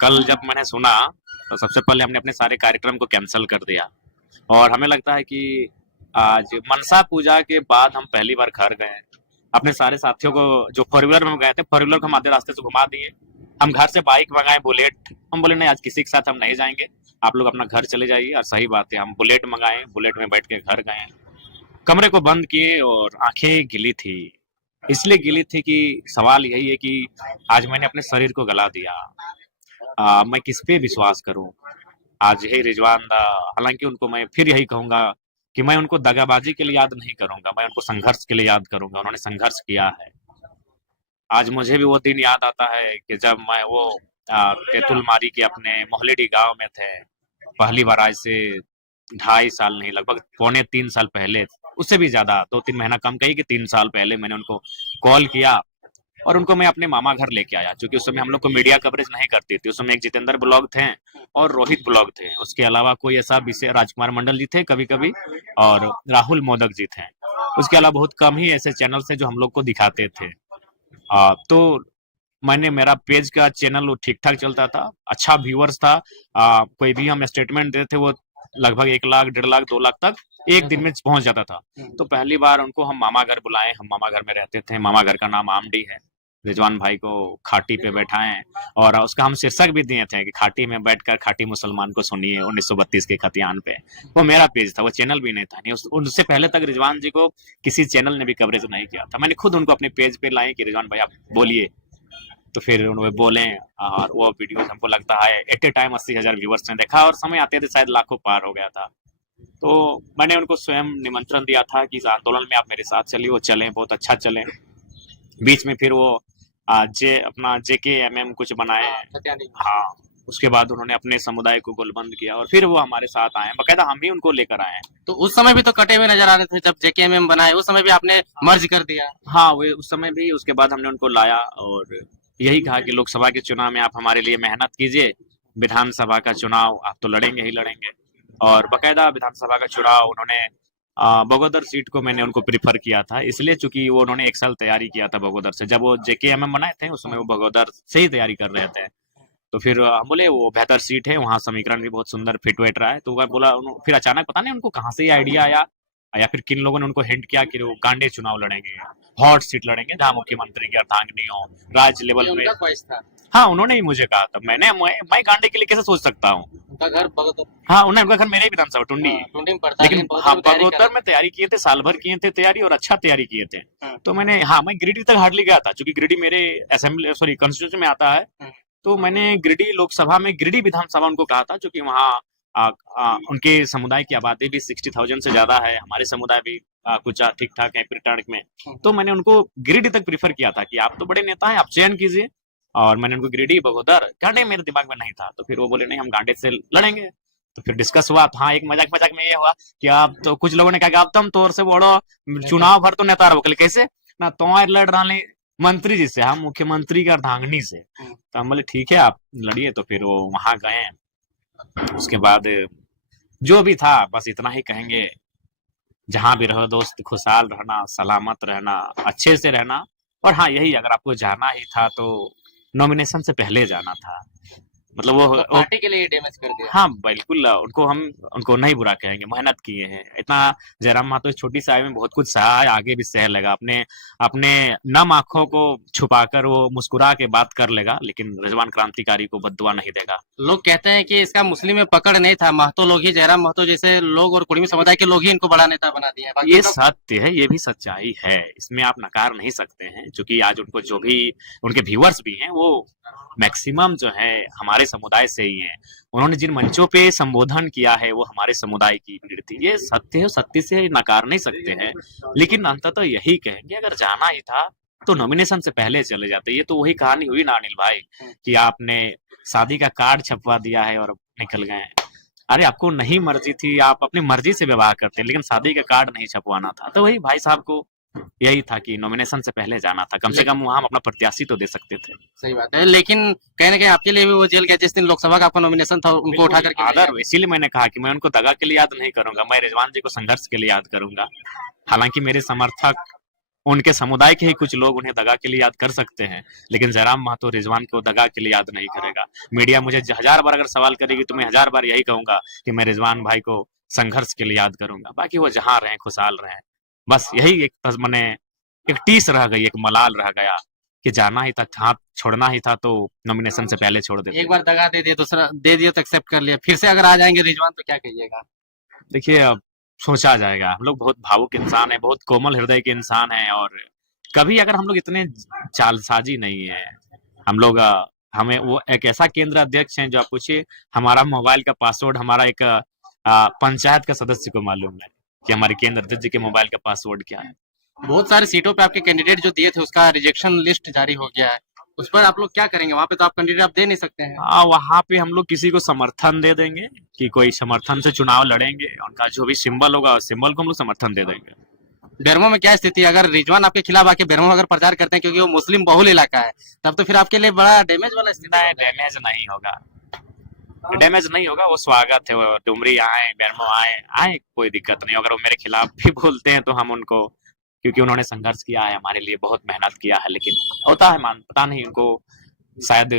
कल जब मैंने सुना तो सबसे पहले हमने अपने सारे कार्यक्रम को कैंसिल कर दिया। और हमें लगता है कि आज मनसा पूजा के बाद हम पहली बार घर गए। अपने सारे साथियों को जो फोर व्हीलर में हम गए थे, फोर व्हीलर को हम आधे रास्ते से घुमा दिए। हम घर से बाइक मंगाए बुलेट। हम बोले नहीं, आज किसी के साथ हम नहीं जाएंगे, आप लोग अपना घर चले जाइए। और सही बात है, हम बुलेट मंगाए, बुलेट में बैठ के घर गए। कमरे को बंद किए और आंखें गिली थी। इसलिए गिली थी कि सवाल यही है कि आज मैंने अपने शरीर को गला दिया। मैं किस पे विश्वास करूं? आज यही रिजवान दा। हालांकि उनको मैं फिर यही कहूंगा कि मैं उनको दगाबाजी के लिए याद नहीं करूंगा, मैं उनको संघर्ष के लिए याद करूंगा। उन्होंने संघर्ष किया है। आज मुझे भी वो दिन याद आता है कि जब मैं वो तेतुलमारी के अपने मोहलेडी गांव में थे। पहली बार आज से 2.5 साल नहीं, लगभग 2.25 3 साल पहले, उससे भी ज्यादा, 2-3 महीना कम कही कि 3 साल पहले मैंने उनको कॉल किया और उनको मैं अपने मामा घर लेके आया। क्योंकि उस समय हम लोग को मीडिया कवरेज नहीं करती थी। उस समय एक जितेंद्र ब्लॉग थे और रोहित ब्लॉग थे। उसके अलावा कोई ऐसा विषय, राजकुमार मंडल जी थे कभी कभी, और राहुल मोदक जी थे। उसके अलावा बहुत कम ही ऐसे चैनल थे जो हम लोग को दिखाते थे। तो मैंने, मेरा पेज का चैनल वो ठीक ठाक चलता था, अच्छा व्यूअर्स था। कोई भी हम स्टेटमेंट देते थे वो लगभग 1 लाख, 1.5 लाख, 2 लाख तक एक दिन में पहुंच जाता था। तो पहली बार उनको हम मामा घर बुलाए। हम मामा घर में रहते थे। मामा घर का नाम आमडी है। रिजवान भाई को खाटी पे बैठाएं और उसका हम शीर्षक भी दिए थे कि खाटी में बैठकर खाटी मुसलमान को सुनिए 1932 के खतियान पे। वो मेरा पेज था, वो चैनल भी नहीं था। नहीं, उससे पहले तक रिजवान जी को किसी चैनल ने भी कवरेज नहीं किया था। मैंने खुद उनको अपने पेज पे लाए कि रिजवान भाई आप बोलिए। तो फिर उन्होंने बोले और वो वीडियो हमको लगता है एट ए टाइम 80,000 व्यूवर्स ने देखा और समय आते थे शायद लाखों पार हो गया था। तो मैंने उनको स्वयं निमंत्रण दिया था कि इस आंदोलन में आप मेरे साथ चलिए। वो चले, बहुत अच्छा चले। बीच में फिर वो अपना JKMM कुछ बनाए। हाँ, उसके बाद उन्होंने अपने समुदाय को गोलबंद किया और फिर वो हमारे साथ आए। बकायदा हम ही उनको लेकर आए। तो उस समय भी तो कटे हुए नजर आ रहे थे जब JKMM बनाए, उस समय भी आपने मर्ज कर दिया। हाँ, वो उस समय भी। उसके बाद हमने उनको लाया और यही कहा कि लोकसभा के चुनाव में आप हमारे लिए मेहनत कीजिए, विधानसभा का चुनाव आप तो लड़ेंगे ही लड़ेंगे। और बकायदा विधानसभा का चुनाव उन्होंने बगोदर सीट को मैंने उनको प्रीफर किया था, इसलिए चूंकि वो उन्होंने 1 साल तैयारी किया था बगोदर से। जब वो JKMM बनाए थे उस समय वो बगोदर से ही तैयारी कर रहे थे। तो फिर हम बोले वो बेहतर सीट है, वहाँ समीकरण भी बहुत सुंदर फिट वेट रहा है। तो मैं बोला, फिर अचानक पता नहीं उनको कहाँ से ये आइडिया आया या फिर किन लोगों ने उनको हिंट किया कि वो गांडे चुनाव लड़ेंगे, हॉट सीट लड़ेंगे जहाँ मुख्यमंत्री की अर्धांगिनी हो, राज्य लेवल ये में। उनका ख्वाहिश था। हाँ, उन्होंने ही मुझे कहा था। मैं गांडे के लिए कैसे सोच सकता हूँ? उनका घर बगोदर। हाँ, उनका घर मेरे ही विधानसभा टुंडी। टुंडी में पड़ता है, लेकिन बगोदर हाँ, में तैयारी बगोदर कर। में तैयारी किए थे, साल भर किए थे तैयारी और अच्छा तैयारी किए थे। तो मैंने, हाँ, मैं गिरिडीह तक हार्डली गया था क्योंकि गिरिडीह मेरे असेंबली, सॉरी, कॉन्स्टिट्यूशन में आता है। तो मैंने गिरिडीह लोकसभा में गिरिडीह विधानसभा उनको कहा था, क्योंकि वहाँ उनके समुदाय की आबादी भी 60,000 से ज्यादा है। हमारे समुदाय भी कुछ ठीक ठाक है प्रिटार्क में। तो मैंने उनको गिरिडीह तक प्रीफर किया था कि आप तो बड़े नेता हैं, आप चयन कीजिए। और मैंने उनको गिरिडीह, बगोदर, गांडे मेरे दिमाग में नहीं था। तो फिर वो बोले नहीं, हम गांडे से लड़ेंगे। तो फिर डिस्कस हुआ। हाँ, एक मजाक मजाक में ये हुआ कि आप तो, कुछ लोगों ने कहा कि आप तुम तोर से बड़ो चुनाव भर तो नेता रहो। कैसे ना, तो लड़ रहे मंत्री जी से, हम मुख्यमंत्री की अर्धांगिनी से। तो हम बोले ठीक है आप लड़िए। तो फिर वो वहां गए। उसके बाद जो भी था बस इतना ही कहेंगे, जहां भी रहो दोस्त, खुशहाल रहना, सलामत रहना, अच्छे से रहना। और हाँ, यही, अगर आपको जाना ही था तो नॉमिनेशन से पहले जाना था। मतलब वो पार्टी के लिए डैमेज कर दिया। हाँ बिल्कुल। उनको नहीं बुरा कहेंगे, मेहनत किए हैं इतना। जयराम महतो छोटी सी आयु में बहुत कुछ सहा है, आगे भी सह लेगा। अपने अपने नम आंखों को छुपाकर वो मुस्कुरा के बात कर लेगा, लेकिन रिजवान क्रांतिकारी को बद्दुआ नहीं देगा। लोग कहते हैं कि इसका मुस्लिम में पकड़ नहीं था, महतो लोग ही, जयराम महतो जैसे लोग और कुर्मी समुदाय के लोग ही इनको बड़ा नेता बना दिया। ये सत्य है, ये भी सच्चाई है, इसमें आप नकार नहीं सकते हैं। क्योंकि आज उनको जो भी उनके व्यूअर्स भी हैं वो मैक्सिमम जो है हमारे समुदाय से ही है। उन्होंने जिन मंचों पे संबोधन किया है वो हमारे समुदाय की भीड़ थी। ये सत्य है, सत्य से नकार नहीं सकते हैं। लेकिन अंततः यही कहेंगे, अगर जाना ही था तो नॉमिनेशन से पहले चले जाते। ये तो वही कहानी हुई ना अनिल भाई, कि आपने शादी का कार्ड छपवा दिया है और निकल गए। अरे आपको नहीं मर्जी थी, आप अपनी मर्जी से विवाह करते, लेकिन शादी का कार्ड नहीं छपवाना था। तो वही भाई साहब को यही था कि नॉमिनेशन से पहले जाना था, कम से कम वहां हम अपना प्रत्याशी तो दे सकते थे। सही बात है, लेकिन कहीं ना कहीं आपके लिए भी वो जेल गया जिस दिन लोकसभा का आपका नॉमिनेशन था, उनको उठा करके आदर। इसीलिए मैंने कहा कि मैं उनको दगा के लिए याद नहीं करूंगा, मैं रिजवान जी को संघर्ष के लिए याद करूंगा। हालांकि मेरे समर्थक उनके समुदाय के ही कुछ लोग उन्हें दगा के लिए याद कर सकते हैं, लेकिन जयराम महतो रिजवान को दगा के लिए याद नहीं करेगा। मीडिया मुझे 1000 बार अगर सवाल करेगी तो मैं 1000 बार यही कहूंगा कि मैं रिजवान भाई को संघर्ष के लिए याद करूंगा। बाकी वो जहां रहे खुशहाल रहे, बस यही एक मैंने एक टीस रह गई, एक मलाल रह गया कि जाना ही था, हाथ छोड़ना ही था तो नॉमिनेशन से पहले छोड़ देते। एक बार दगा दे दिया, दूसरा दे दिया तो एक्सेप्ट कर लिया, फिर से अगर आ जाएंगे रिजवान तो क्या कहिएगा? देखिए अब सोचा जाएगा। हम लोग बहुत भावुक इंसान है, बहुत कोमल हृदय के इंसान हैं, और कभी अगर हम लोग इतने चालसाजी नहीं है। हम लोग हमें वो एक ऐसा केंद्र अध्यक्ष हैं जो आप पूछिए, हमारा मोबाइल का पासवर्ड हमारा एक पंचायत का सदस्य को मालूम है कि हमारे केंद्र अध्यक्ष जी के मोबाइल का पासवर्ड क्या है। बहुत सारी सीटों पे आपके कैंडिडेट जो दिए थे उसका रिजेक्शन लिस्ट जारी हो गया है, उस पर आप लोग क्या करेंगे? वहां पे तो आप कैंडिडेट आप दे नहीं सकते हैं। हाँ, वहां पे हम लोग किसी को समर्थन दे देंगे कि कोई समर्थन से चुनाव लड़ेंगे, उनका जो भी सिंबल होगा उस सिंबल को हम लोग समर्थन दे देंगे। बेरमो में क्या स्थिति है? अगर रिजवान आपके खिलाफ आके बेरमो में अगर प्रचार करते हैं, क्योंकि वो मुस्लिम बहुल इलाका है, तब तो फिर आपके लिए बड़ा डैमेज वाला स्थिति नहीं, है। डैमेज नहीं होगा, डैमेज नहीं होगा। वो स्वागत है, वो डुमरी आए, बेरमो आए आए, कोई दिक्कत नहीं। अगर वो मेरे खिलाफ भी बोलते हैं तो हम उनको, क्योंकि उन्होंने संघर्ष किया है हमारे लिए, बहुत मेहनत किया है, लेकिन होता है मान पता नहीं उनको शायद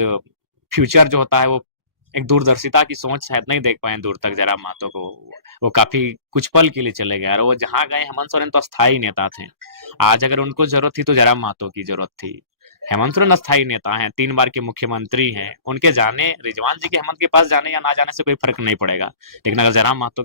फ्यूचर जो होता है वो एक दूरदर्शिता की सोच शायद नहीं देख पाए दूर तक जयराम महतो को। वो काफी कुछ पल के लिए चले गए, और वो जहां गए, हेमंत सोरेन तो अस्थायी नेता थे। आज अगर उनको जरूरत थी तो जयराम महतो की जरूरत थी। हेमंत सोरेन अस्थायी नेता हैं, 3 बार के मुख्यमंत्री हैं, उनके जाने, रिजवान जी के हेमंत के पास जाने या ना जाने से कोई फर्क नहीं पड़ेगा, लेकिन अगर जयराम महतो